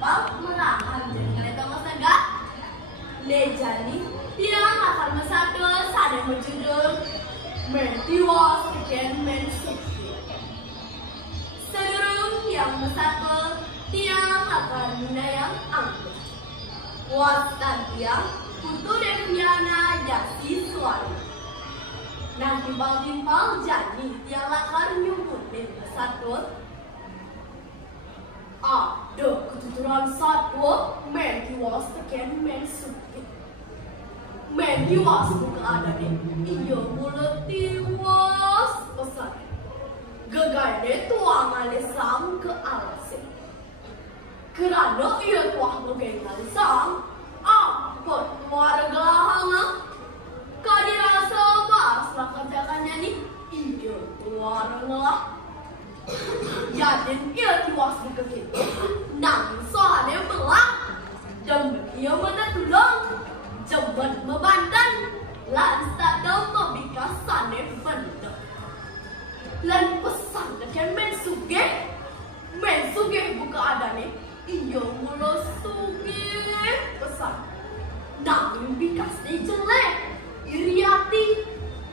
bang melahan dengan itu masaga lejani dia akan mesatu sada berjudul Mertiwas Sekian Mensuki. Seluruh yang mesatu tiang akan menayang angkut wastan tiang putu Deviana Jasi Suari. Nah timbang-timbang jadi tiang akan nyumputin mesatu. Ada ketuturan satu Mertiwas Sekian Mensuki. Mertiwas bukan ada nih, iya mulut tiwas pesan. Gegai deh tuang alisang ke alasin. Kerana ia tuang gegai alisang, apa warga hanga? Kadi rasa bas lah katakannya nih, iya warga. Jadi ia tiwas bukan gitu, nang soalnya belak, dan ia mana tulang. Cepat membantan, lantas dong membikas sanef benda. Lan pesan dengan mensuge buka ada nih, iyo mulo suge pesan. Namun bikas ni jelek, iriati,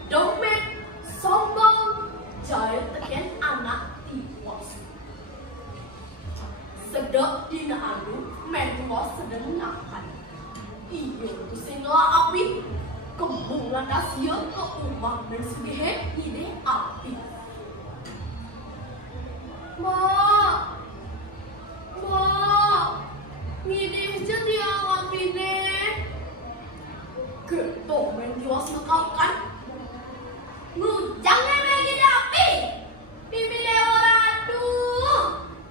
domet, sombong, jahit tekan anak tiwas. Sedap dina anu, menwas sedang ngakan. Iyo tu singla api kembungan asia ke umah dan sugehe ide api. Ma, ngide jadi api ne. Ketok menjuas mekakan. Ngujang ngide api. Bibi lewaradu.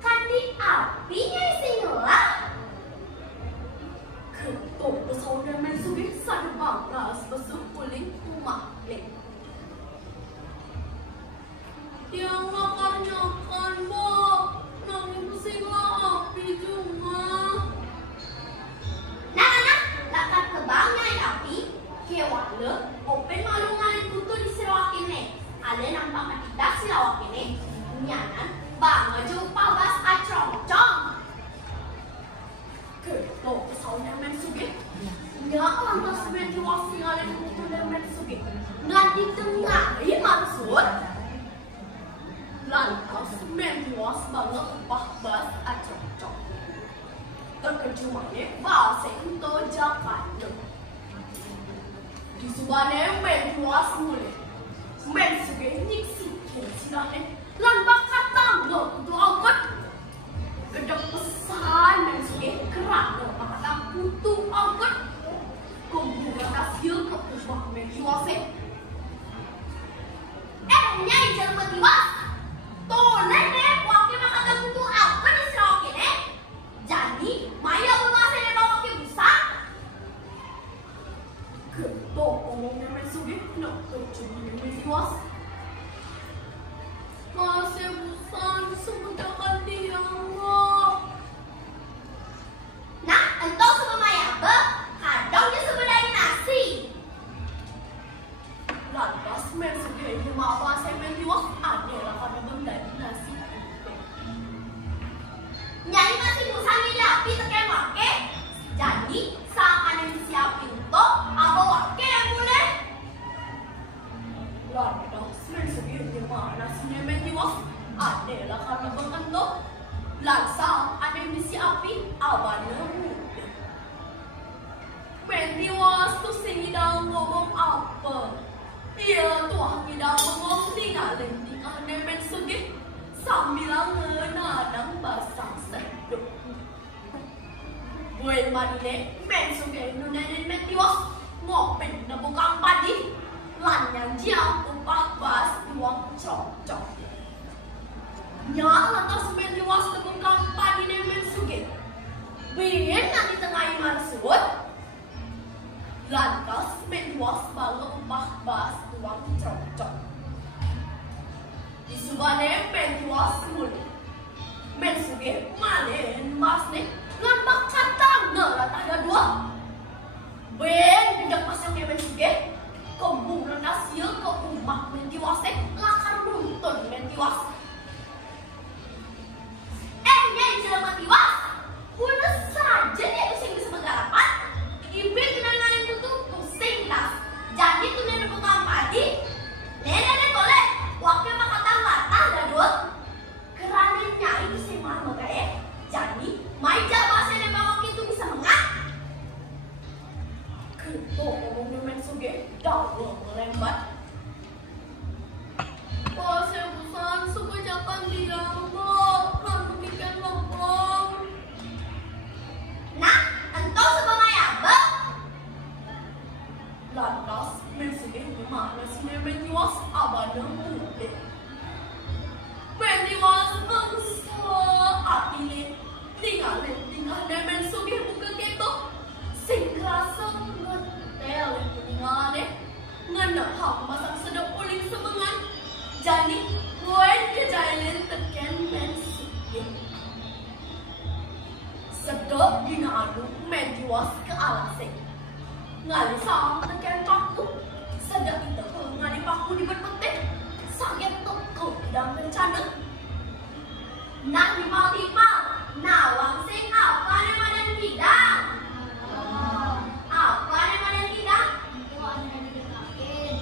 Kan di apinya singla. Ketuk pesona mensugi sarwa gas besuk puling umak lek. Yang makan bo, nangin pusinglah api cuma. Nah, lakat kebangnya api, kewan le, open malungan putu di Sarawak ini. Ada nampak kita Sarawak ini, nyanan bang jumpa bas acong-cong. Ketuk pesona mensugi. Nggak lantas menjual singalan putu dan mensugi. Nggak di tengah, ini maksud. Lantas menjual banget upah bas acong-cong. Terkecuali bahasa itu Jakarta. Di subane menjual mulai. Mensugi nyiksi silahkan. Lan bakat tangga untuk angkat. Kedek pesan mensugi kerana bakat putu angkat. Kemudian hasil ke upah menjual se. Nyai jangan tiwas. Tuh, nenek, wakil makan putu apa di Sarawak ini? Jadi, maya rumah saya bawa ke besar. Ketok omongnya mensugi, nak cuma menjual. Masih bosan sebenarkan dia Allah. Nah, entah semua maya apa? Kadang dia sebenarnya nasi. Lantas mensugi cuma apa saya menjual adalah pada benda nasi. Nyai masih bosan ini api tekan wake. Jadi saat ada siapin to, apa wake yang boleh? Lantas mensugi cuma nasinya menjual adalah karena bengkan to. Lansa ada misi api abana muda. Menjual tu singidang ngomong apa? Iya tuah kita ngomong tinggalin tinggal nemen sugi sambil ngenadang basang seduk. Buat madine men sugi nunenin metiwas ngopin na bukang padi lanyang jiang upah bas uang cocok. Nyala tas metiwas na bukang padi nemen sugi. Bihin na di tengah marsud. Lantas menjual banget upah bas uang cocok. Di subane menjual semula. Mensuge malen mas nih. Ngampak katang nggak ada dua. Ben tidak pasang dia mensuge. Keburan hasil ke rumah menjual sek lakar runtun menjual. Suge dawa melembat. Wah, saya bosan, suka jangan diam, kan bikin lempeng. Nah, entah sebagainya, Abah. Lantas, Suge gimana sih Mendiwas abang muda. Mendiwas akhirnya tinggalin Suge buka ketok. Sing kerasa ngetel peninggalannya ngenak masang sedap uling semengan. Jadi gue kejailin teken Suge sedap gina anu Mendiwas ke alasnya ngali sang teken paku sedap itu ngali paku di berpetik sakit tuku dan bencana. Nak lima nawang sing apa nemadan bidang. Apa nemadan bidang? Itu ada yang didekatin.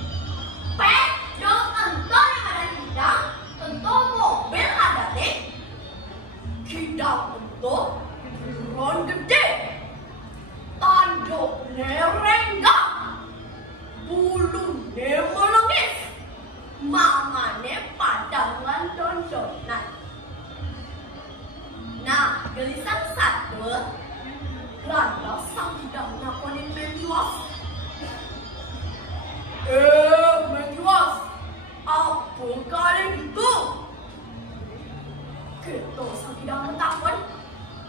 Pek dong entah nemadan bidang. Entah mobil ada deh. Bidang entah ron gede. Tanduk nerenggang. Bulu melengis. Mamane padangan dondonan. Nah, gelisah satu, lantas sang hidang nakonin Mendiwas. Mendiwas, apa kalian itu? Kita sang hidang mentakon,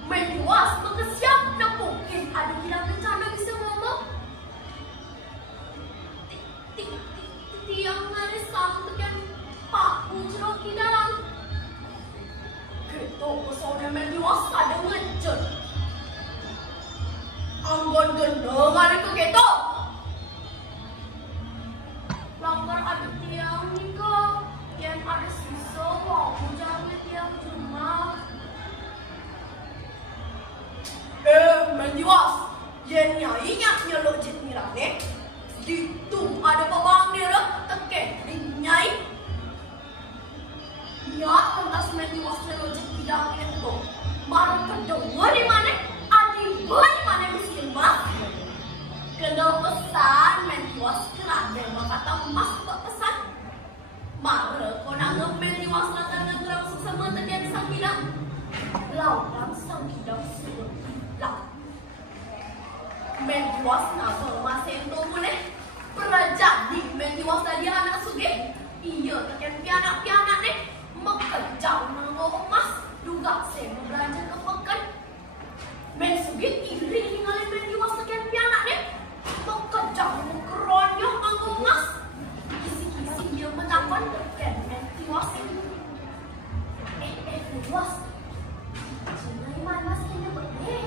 Mendiwas mengesiap nepukin ada hidang rencana bisa ngomong. Tiang ada sang tekan paku jeruk hidang. Kita pesona Mendiwas ada ngejar. Anggon gendeng ada ke kita. Langgar ada tiang nikah. Yang ada sisa waktu jangan tiang cuma. Mendiwas. Yang nyainya nyelok jit nirane. Itu ada babang nira teken nyai. Ya, lantas Mendiwas nyelojek bidang itu. Marah kedua di mana? Adi boy mana miskin mas? Kena pesan Mendiwas kerana kata mas buat pesan. Marah kau nanggap Mendiwas lantaran langsung sama tekan sang bidang. Lawan sang bidang sudah hilang. Mendiwas nanggap mas itu boleh. Perajaan di Mendiwas tadi anak Suge. Iya tekan pianak-pianak nih. Mekejang menengok mas juga saya belanja ke pekan. Suge iri ninggalin Mendiwas tekan pianak deh. Mekejang mengkeronyok menengok mas. Kisi-kisi dia menakon tekan Mendiwas. Mendiwas, cina iman mas ini benih.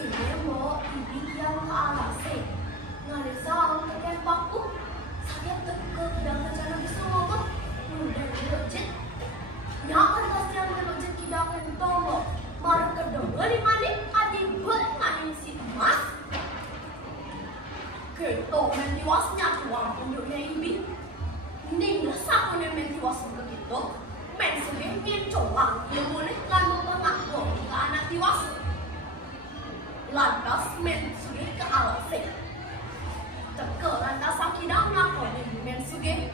Ini mau ibi dia ke alasnya. Ngalisa tekan paku. Saya teka tidak rencana bisa ngomong. Udah dilojit. Nyakar pasti yang dilojit tidak akan tomo. Marah kedua di mana? Adi buat main si emas. Ketok Mendiwasnya tuang penduknya ibi. Ning saku nih Mendiwas begitu. Suge ingin coba. Ia boleh kan mengaku ke anak Diwas. Lantas Suge ke alasnya. Teka lantas sang hidang nakonin Suge.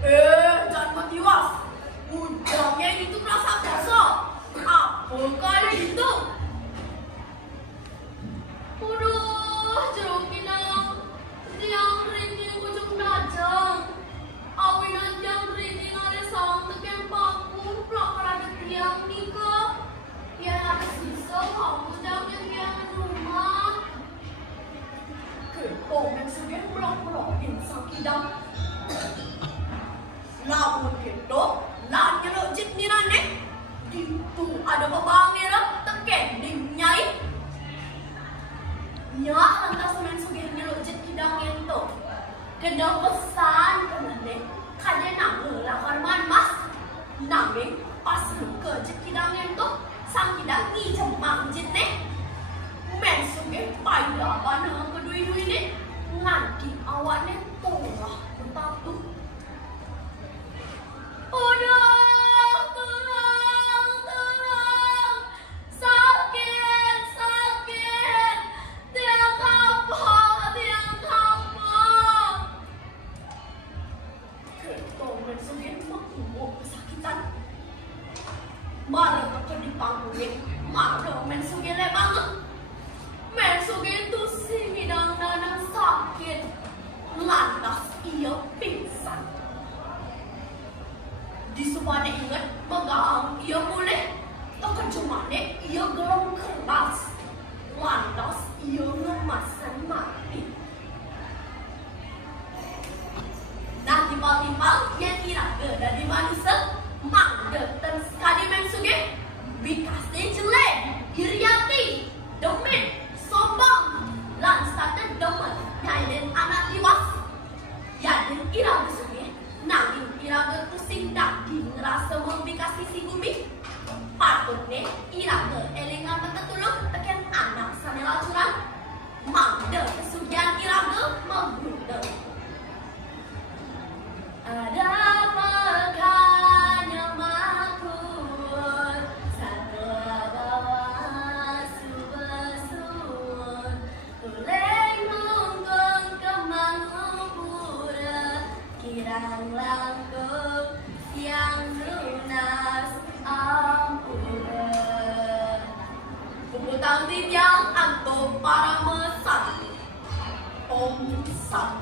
Jangan Mendiwas. Udangnya itu rasa biasa. Apa kali itu? Udah, jeruk hidang. Tiang ringin ujung dajang. Awinan tiang ringin ada sang tekan paku. Pelakar ada tiang nikah. Yang ada sisa kamu jangan tiang rumah. Ketok Suge pelak-pelakin sang hidang. Namun ketok, nak nyelok jit ni rane. Itu ada babang ni lah, teken ding nyai. Nyak lantas Suge nyelok jit hidang itu. Kena pesan kena deh. Kade nak lakar man mas. Nanging pas luka jit hidang itu. Sang hidang ni jemang jit ni. Suge payah panah kedui-dui ni. Nganti awaknya tolak bertatu. Udah, tolong, sakit. Mara ka di panggulin, mara men suge lebang. Men suge itu si midang nanang sakit. Lantas ia pingsan. Di supaya ingat megang ia boleh. Tak cumane ia gelong keras. Lantas ia ngemasan mati. Nah tiba-tiba ia kira dari manusia mangga dan sekali men suge bikasnya jelek, iriati, demen, sombong, lansatan demen, nyailin anak liwas. Yadin ira suge, nangin ira pusing daging rasa membikasi si bumi. Patutnya ira elingan betetulung teken anak sanela curang. Mangga kesugian ira menggunda. Ada pekan yang makmur, satu bawah subesun, tuleng mungkung kemang umpura, kirang langkung yang lunas ampura. Pemutang tiang untuk para mesat, Om Sam.